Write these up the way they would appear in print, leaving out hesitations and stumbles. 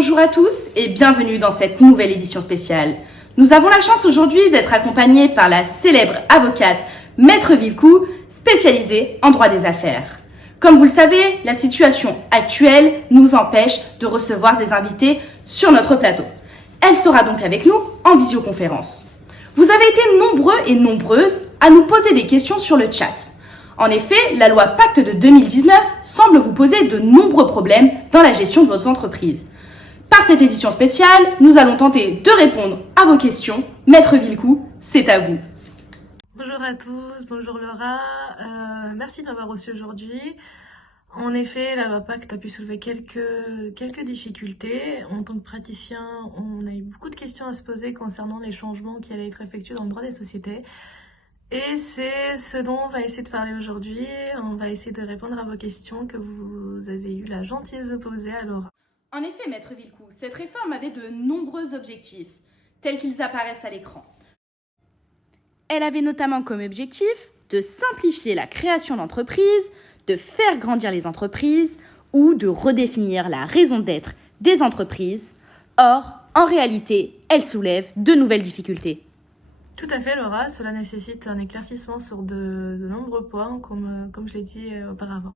Bonjour à tous et bienvenue dans cette nouvelle édition spéciale. Nous avons la chance aujourd'hui d'être accompagnés par la célèbre avocate Maître Villecou, spécialisée en droit des affaires. Comme vous le savez, la situation actuelle nous empêche de recevoir des invités sur notre plateau. Elle sera donc avec nous en visioconférence. Vous avez été nombreux et nombreuses à nous poser des questions sur le chat. En effet, la loi Pacte de 2019 semble vous poser de nombreux problèmes dans la gestion de votre entreprise. Par cette édition spéciale, nous allons tenter de répondre à vos questions. Maître Villecou, c'est à vous. Bonjour à tous, bonjour Laura, merci de m'avoir reçu aujourd'hui. En effet, la loi Pacte a pu soulever quelques difficultés. En tant que praticien, on a eu beaucoup de questions à se poser concernant les changements qui allaient être effectués dans le droit des sociétés. Et c'est ce dont on va essayer de parler aujourd'hui. On va essayer de répondre à vos questions que vous avez eu la gentillesse de poser à Laura. En effet, Maître Villecou, cette réforme avait de nombreux objectifs, tels qu'ils apparaissent à l'écran. Elle avait notamment comme objectif de simplifier la création d'entreprises, de faire grandir les entreprises ou de redéfinir la raison d'être des entreprises. Or, en réalité, elle soulève de nouvelles difficultés. Tout à fait Laura, cela nécessite un éclaircissement sur de nombreux points, comme je l'ai dit auparavant.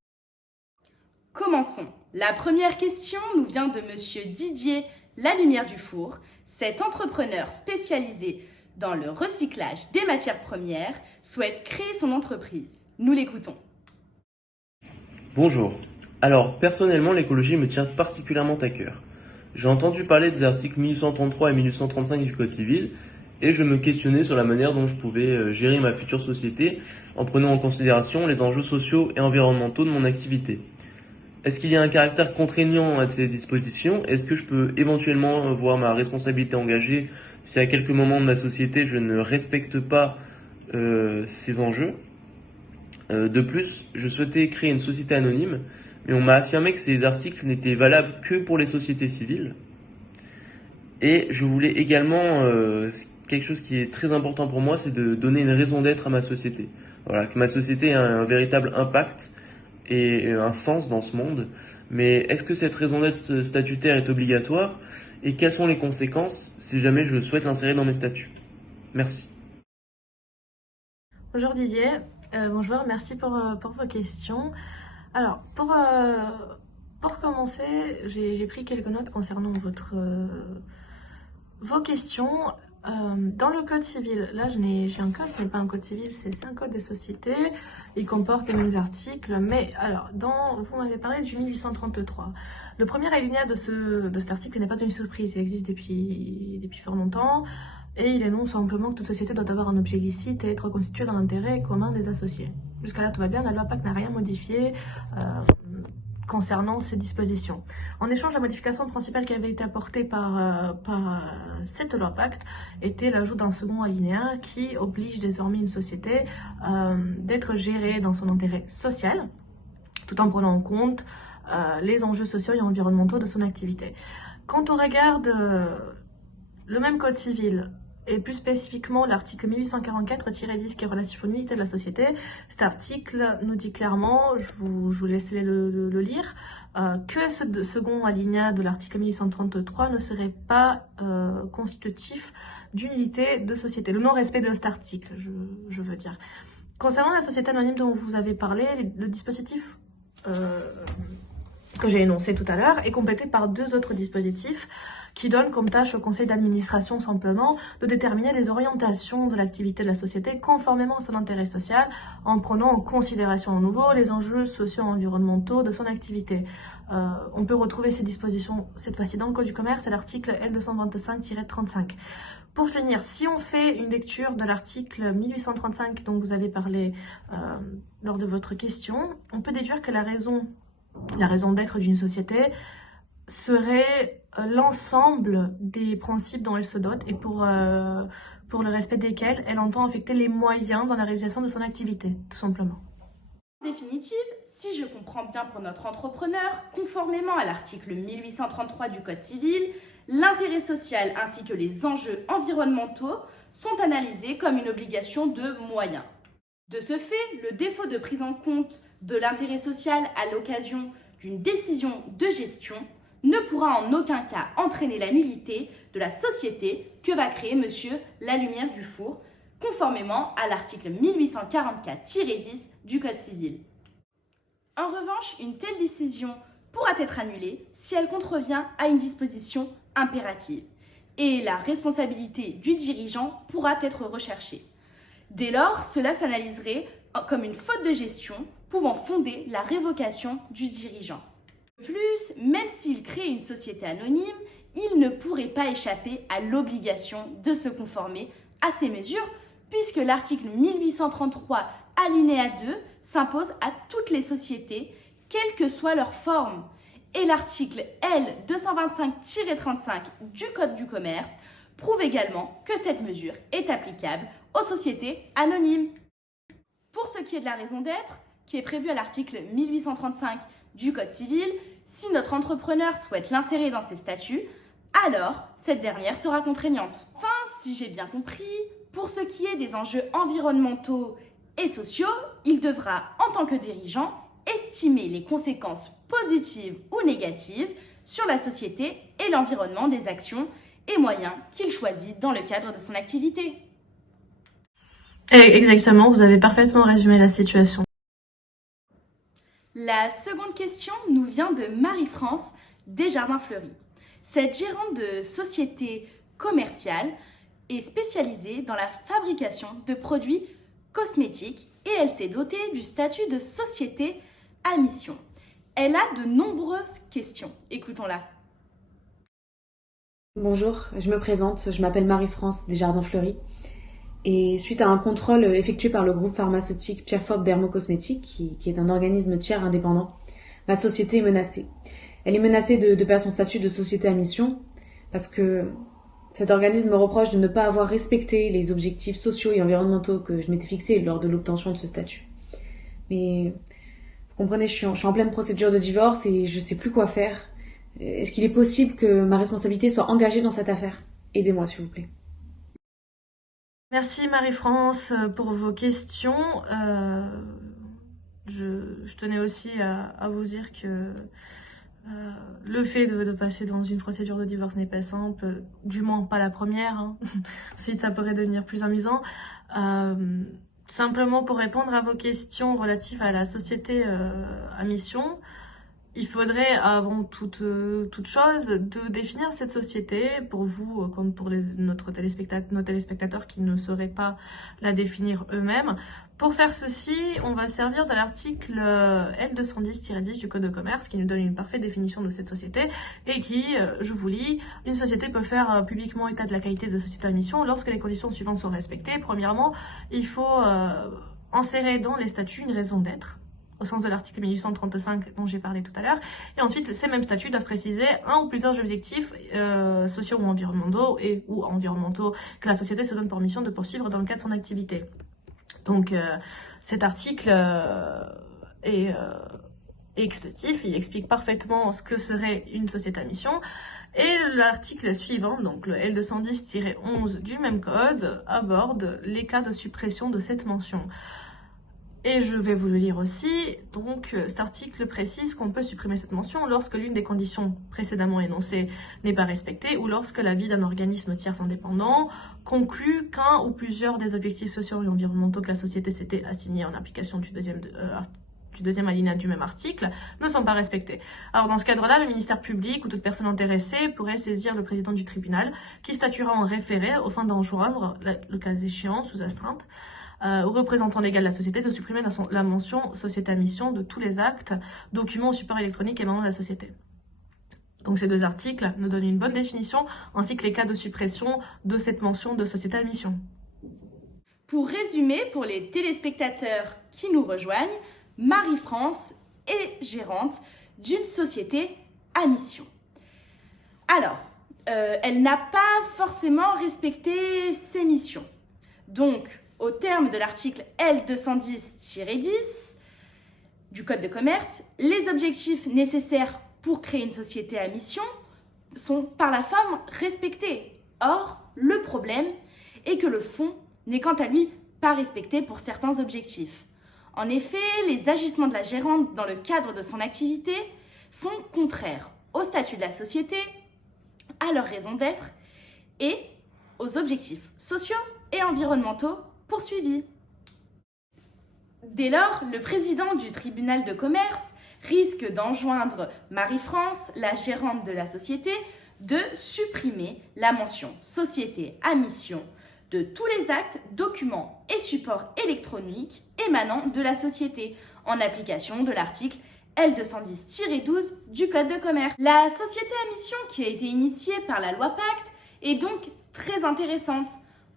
Commençons. La première question nous vient de Monsieur Didier Lalumière Dufour. Cet entrepreneur spécialisé dans le recyclage des matières premières souhaite créer son entreprise. Nous l'écoutons. Bonjour. Alors, personnellement, l'écologie me tient particulièrement à cœur. J'ai entendu parler des articles 1833 et 1835 du Code civil et je me questionnais sur la manière dont je pouvais gérer ma future société en prenant en considération les enjeux sociaux et environnementaux de mon activité. Est-ce qu'il y a un caractère contraignant à ces dispositions? Est-ce que je peux éventuellement voir ma responsabilité engagée si à quelques moments de ma société je ne respecte pas ces enjeux? De plus, je souhaitais créer une société anonyme, mais on m'a affirmé que ces articles n'étaient valables que pour les sociétés civiles. Et je voulais également, quelque chose qui est très important pour moi, c'est de donner une raison d'être à ma société. Voilà, que ma société ait un véritable impact et un sens dans ce monde. Mais est-ce que cette raison d'être statutaire est obligatoire? Et quelles sont les conséquences si jamais je souhaite l'insérer dans mes statuts? Merci. Bonjour Didier, bonjour, merci pour vos questions. Alors, pour commencer, j'ai pris quelques notes concernant vos questions. Dans le code civil, là j'ai un code, ce n'est pas un code civil, c'est un code des sociétés, il comporte les mêmes articles, mais alors, vous m'avez parlé du 1833. Le premier alinéa de cet article n'est pas une surprise, il existe depuis fort longtemps, et il énonce simplement que toute société doit avoir un objet licite et être constituée dans l'intérêt commun des associés. Jusqu'à là tout va bien, la loi Pacte n'a rien modifié concernant ces dispositions. En échange, la modification principale qui avait été apportée par cette loi Pacte était l'ajout d'un second alinéa qui oblige désormais une société d'être gérée dans son intérêt social, tout en prenant en compte les enjeux sociaux et environnementaux de son activité. Quand on regarde le même code civil, et plus spécifiquement l'article 1844-10 qui est relatif aux nullités de la société, cet article nous dit clairement, je vous laisse le lire, que ce second alinéa de l'article 1833 ne serait pas constitutif d'une nullité de société. Le non-respect de cet article, je veux dire. Concernant la société anonyme dont vous avez parlé, le dispositif que j'ai énoncé tout à l'heure est complété par deux autres dispositifs qui donne comme tâche au conseil d'administration simplement de déterminer les orientations de l'activité de la société conformément à son intérêt social en prenant en considération à nouveau les enjeux socio-environnementaux de son activité. On peut retrouver ces dispositions cette fois-ci dans le Code du commerce à l'article L225-35. Pour finir, si on fait une lecture de l'article 1835 dont vous avez parlé lors de votre question, on peut déduire que la raison d'être d'une société serait l'ensemble des principes dont elle se dote et pour le respect desquels elle entend affecter les moyens dans la réalisation de son activité, tout simplement. En définitive, si je comprends bien pour notre entrepreneur, conformément à l'article 1833 du Code civil, l'intérêt social ainsi que les enjeux environnementaux sont analysés comme une obligation de moyens. De ce fait, le défaut de prise en compte de l'intérêt social à l'occasion d'une décision de gestion ne pourra en aucun cas entraîner la nullité de la société que va créer Monsieur Lalumière du Four, conformément à l'article 1844-10 du Code civil. En revanche, une telle décision pourra être annulée si elle contrevient à une disposition impérative et la responsabilité du dirigeant pourra être recherchée. Dès lors, cela s'analyserait comme une faute de gestion pouvant fonder la révocation du dirigeant. De plus, même s'il crée une société anonyme, il ne pourrait pas échapper à l'obligation de se conformer à ces mesures puisque l'article 1833 alinéa 2 s'impose à toutes les sociétés, quelle que soit leur forme. Et l'article L 225-35 du Code du commerce prouve également que cette mesure est applicable aux sociétés anonymes. Pour ce qui est de la raison d'être, qui est prévue à l'article 1835 du Code civil, si notre entrepreneur souhaite l'insérer dans ses statuts, alors cette dernière sera contraignante. Enfin, si j'ai bien compris, pour ce qui est des enjeux environnementaux et sociaux, il devra, en tant que dirigeant, estimer les conséquences positives ou négatives sur la société et l'environnement des actions et moyens qu'il choisit dans le cadre de son activité. Exactement, vous avez parfaitement résumé la situation. La seconde question nous vient de Marie-France Desjardins-Fleury. Cette gérante de société commerciale est spécialisée dans la fabrication de produits cosmétiques et elle s'est dotée du statut de société à mission. Elle a de nombreuses questions. Écoutons-la. Bonjour, je me présente, je m'appelle Marie-France Desjardins-Fleury. Et suite à un contrôle effectué par le groupe pharmaceutique Pierrefabre Dermocosmétiques, qui est un organisme tiers indépendant, ma société est menacée. Elle est menacée de perdre son statut de société à mission parce que cet organisme me reproche de ne pas avoir respecté les objectifs sociaux et environnementaux que je m'étais fixés lors de l'obtention de ce statut. Mais vous comprenez, je suis en pleine procédure de divorce et je sais plus quoi faire. Est-ce qu'il est possible que ma responsabilité soit engagée dans cette affaire? Aidez-moi, s'il vous plaît. Merci Marie-France pour vos questions. Je tenais aussi à vous dire que le fait de passer dans une procédure de divorce n'est pas simple, du moins pas la première, hein. Ensuite ça pourrait devenir plus amusant. Simplement pour répondre à vos questions relatives à la société à mission, il faudrait avant toute chose de définir cette société pour vous comme pour nos téléspectateurs qui ne sauraient pas la définir eux-mêmes. Pour faire ceci, on va servir de l'article L210-10 du Code de commerce qui nous donne une parfaite définition de cette société et qui, je vous lis, une société peut faire publiquement état de la qualité de société à mission lorsque les conditions suivantes sont respectées. Premièrement, il faut insérer dans les statuts une raison d'être, au sens de l'article 1835 dont j'ai parlé tout à l'heure. Et ensuite, ces mêmes statuts doivent préciser un ou plusieurs objectifs sociaux ou environnementaux que la société se donne pour mission de poursuivre dans le cadre de son activité. Donc, cet article est exhaustif, il explique parfaitement ce que serait une société à mission. Et l'article suivant, donc le L210-11 du même code, aborde les cas de suppression de cette mention. Et je vais vous le lire aussi. Donc, cet article précise qu'on peut supprimer cette mention lorsque l'une des conditions précédemment énoncées n'est pas respectée ou lorsque l'avis d'un organisme tiers indépendant conclut qu'un ou plusieurs des objectifs sociaux et environnementaux que la société s'était assignés en application du deuxième alinéa du même article ne sont pas respectés. Alors, dans ce cadre-là, le ministère public ou toute personne intéressée pourrait saisir le président du tribunal qui statuera en référé au fin d'enjoindre, le cas échéant, sous astreinte, au représentant légal de la société de supprimer la mention société à mission de tous les actes, documents ou supports électroniques émanant de la société. Donc ces deux articles nous donnent une bonne définition ainsi que les cas de suppression de cette mention de société à mission. Pour résumer, pour les téléspectateurs qui nous rejoignent, Marie-France est gérante d'une société à mission. Alors, elle n'a pas forcément respecté ses missions. Donc, au terme de l'article L210-10 du Code de commerce, les objectifs nécessaires pour créer une société à mission sont par la forme respectés. Or, le problème est que le fond n'est quant à lui pas respecté pour certains objectifs. En effet, les agissements de la gérante dans le cadre de son activité sont contraires au statut de la société, à leur raison d'être et aux objectifs sociaux et environnementaux poursuivis. Dès lors, le président du tribunal de commerce risque d'enjoindre Marie-France, la gérante de la société, de supprimer la mention société à mission de tous les actes, documents et supports électroniques émanant de la société, en application de l'article L210-12 du Code de commerce. La société à mission qui a été initiée par la loi Pacte est donc très intéressante.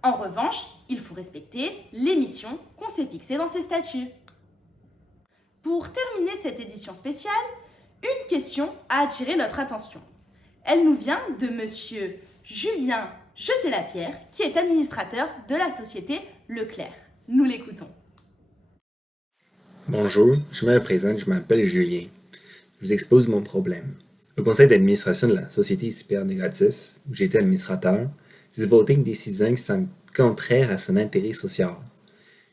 En revanche, il faut respecter les missions qu'on s'est fixées dans ces statuts. Pour terminer cette édition spéciale, une question a attiré notre attention. Elle nous vient de monsieur Julien Jeté-Lapierre, qui est administrateur de la société Leclerc. Nous l'écoutons. Bonjour, je me présente, je m'appelle Julien. Je vous expose mon problème. Au conseil d'administration de la société Super Négatif, où j'étais administrateur, j'ai voté une décision qui semble contraire à son intérêt social.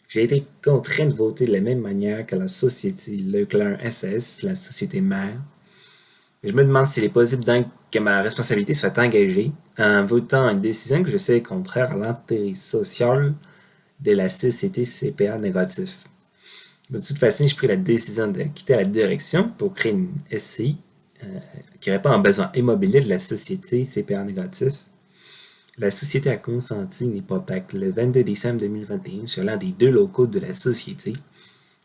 J'ai été contraint de voter de la même manière que la société Leclerc SS, la société mère. Je me demande s'il est possible donc que ma responsabilité soit engagée en votant une décision que je sais contraire à l'intérêt social de la société CPA Négatif. De toute façon, j'ai pris la décision de quitter la direction pour créer une SCI qui répond aux besoins immobiliers de la société CPA Négatif. La société a consenti une hypothèque le 22 décembre 2021 sur l'un des deux locaux de la société,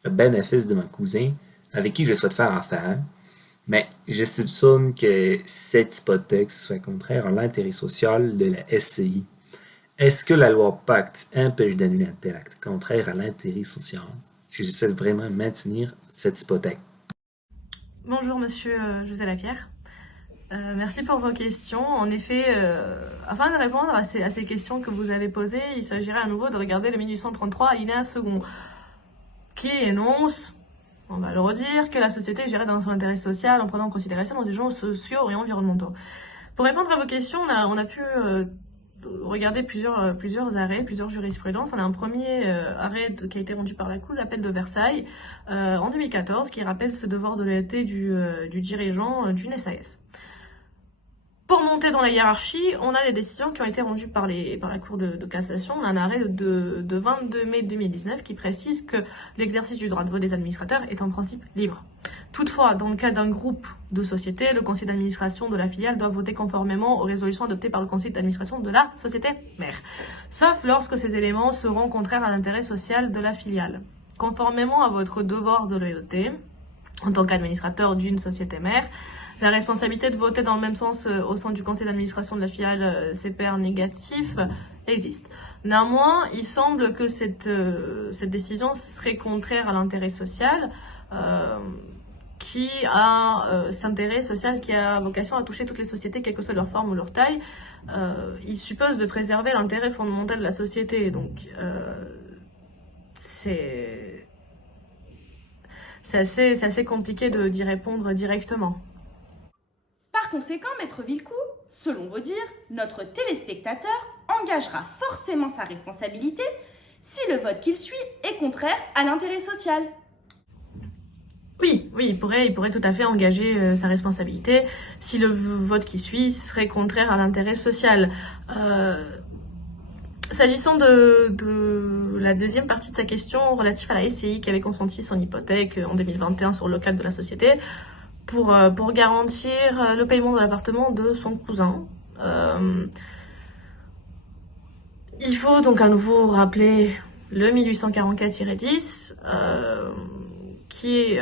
au bénéfice de mon cousin avec qui je souhaite faire affaire, mais je soupçonne que cette hypothèque soit contraire à l'intérêt social de la SCI. Est-ce que la loi Pacte empêche d'annuler un tel acte contraire à l'intérêt social si je souhaite vraiment maintenir cette hypothèque? Bonjour monsieur José Lapierre. Merci pour vos questions. En effet, afin de répondre à ces questions que vous avez posées, il s'agirait à nouveau de regarder le 1833 alinéa second, qui énonce, on va le redire, que la société est gérée dans son intérêt social en prenant en considération les enjeux sociaux et environnementaux. Pour répondre à vos questions, on a pu regarder plusieurs arrêts, plusieurs jurisprudences. On a un premier arrêt qui a été rendu par la Cour d'appel de Versailles en 2014 qui rappelle ce devoir de loyauté du dirigeant d'une SAS. Pour monter dans la hiérarchie, on a les décisions qui ont été rendues par la Cour de cassation. On a un arrêt de 22 mai 2019 qui précise que l'exercice du droit de vote des administrateurs est en principe libre. Toutefois, dans le cas d'un groupe de sociétés, le conseil d'administration de la filiale doit voter conformément aux résolutions adoptées par le conseil d'administration de la société mère, sauf lorsque ces éléments seront contraires à l'intérêt social de la filiale. Conformément à votre devoir de loyauté, en tant qu'administrateur d'une société mère, la responsabilité de voter dans le même sens au sein du conseil d'administration de la filiale CPR négatif existe. Néanmoins, il semble que cette décision serait contraire à l'intérêt social, cet intérêt social qui a vocation à toucher toutes les sociétés, quelle que soit leur forme ou leur taille. Il suppose de préserver l'intérêt fondamental de la société. Donc, c'est assez compliqué d'y répondre directement. Par conséquent, Maître Villecou, selon vos dires, notre téléspectateur engagera forcément sa responsabilité si le vote qu'il suit est contraire à l'intérêt social. Oui, il pourrait tout à fait engager sa responsabilité si le vote qui suit serait contraire à l'intérêt social. S'agissant de la deuxième partie de sa question relative à la SCI qui avait consenti son hypothèque en 2021 sur le local de la société pour garantir le paiement de l'appartement de son cousin. Il faut donc à nouveau rappeler le 1844-10 qui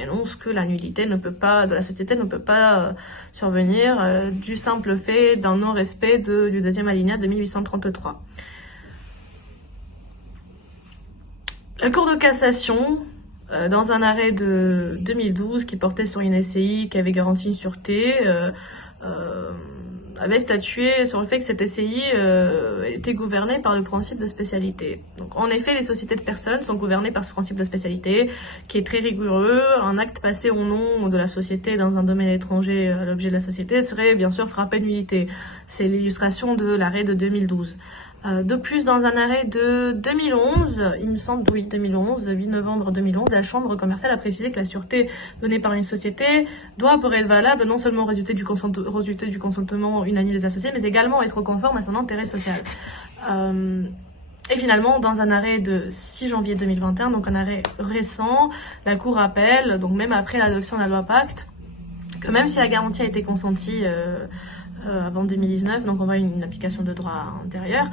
énonce que la nullité de la société ne peut pas survenir du simple fait d'un non-respect du deuxième alinéa de 1833. La Cour de cassation, dans un arrêt de 2012 qui portait sur une SCI qui avait garanti une sûreté, avait statué sur le fait que cette SCI était gouvernée par le principe de spécialité. Donc, en effet, les sociétés de personnes sont gouvernées par ce principe de spécialité, qui est très rigoureux. Un acte passé au nom de la société dans un domaine étranger à l'objet de la société serait bien sûr frappé de nullité. C'est l'illustration de l'arrêt de 2012. De plus, dans un arrêt de 2011, il me semble, oui, 2011, 8 novembre 2011, la Chambre commerciale a précisé que la sûreté donnée par une société doit, pour être valable, non seulement résulter du consentement unanime des associés, mais également être conforme à son intérêt social. Et finalement, dans un arrêt de 6 janvier 2021, donc un arrêt récent, la Cour rappelle, donc même après l'adoption de la loi Pacte, que même si la garantie a été consentie avant 2019, donc on voit une application de droit antérieur,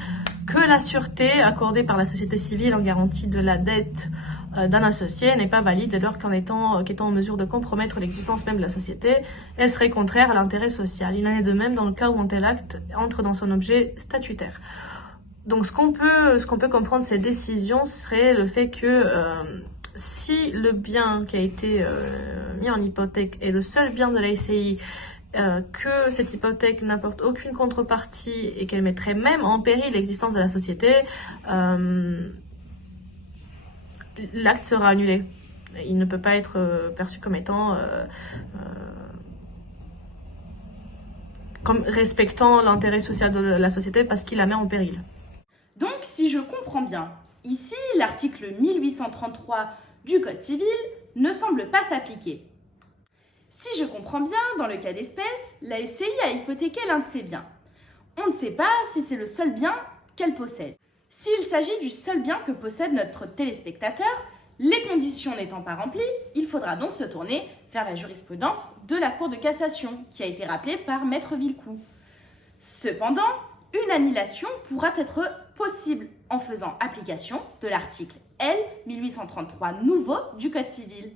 que la sûreté accordée par la société civile en garantie de la dette d'un associé n'est pas valide dès lors qu'étant en mesure de compromettre l'existence même de la société, elle serait contraire à l'intérêt social. Il en est de même dans le cas où un tel acte entre dans son objet statutaire. Donc ce qu'on peut comprendre de cette décision serait le fait que si le bien qui a été mis en hypothèque est le seul bien de la SCI, que cette hypothèque n'apporte aucune contrepartie et qu'elle mettrait même en péril l'existence de la société, l'acte sera annulé. Il ne peut pas être perçu comme étant comme respectant l'intérêt social de la société parce qu'il la met en péril. Donc, si je comprends bien, ici, l'article 1833 du Code civil ne semble pas s'appliquer. Si je comprends bien, dans le cas d'espèce, la SCI a hypothéqué l'un de ses biens. On ne sait pas si c'est le seul bien qu'elle possède. S'il s'agit du seul bien que possède notre téléspectateur, les conditions n'étant pas remplies, il faudra donc se tourner vers la jurisprudence de la Cour de cassation, qui a été rappelée par Maître Villecoup. Cependant, une annulation pourra être possible en faisant application de l'article L. 1833 nouveau du Code civil.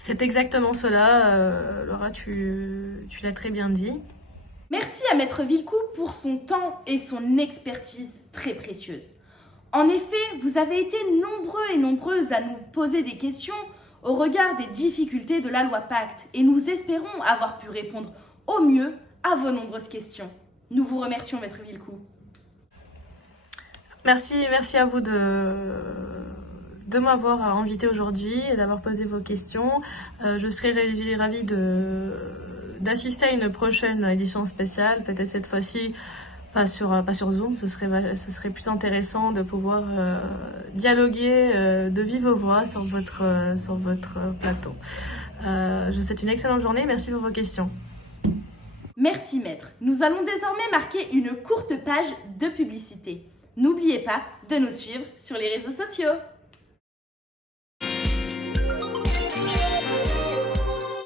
C'est exactement cela, Laura, tu l'as très bien dit. Merci à Maître Villecoup pour son temps et son expertise très précieuse. En effet, vous avez été nombreux et nombreuses à nous poser des questions au regard des difficultés de la loi Pacte et nous espérons avoir pu répondre au mieux à vos nombreuses questions. Nous vous remercions, Maître Villecoup. Merci à vous de m'avoir invité aujourd'hui et d'avoir posé vos questions. Je serais ravie d'assister à une prochaine édition spéciale, peut-être cette fois-ci pas sur Zoom. Ce serait plus intéressant de pouvoir dialoguer de vive voix sur votre plateau. Je vous souhaite une excellente journée. Merci pour vos questions. Merci maître. Nous allons désormais marquer une courte page de publicité. N'oubliez pas de nous suivre sur les réseaux sociaux.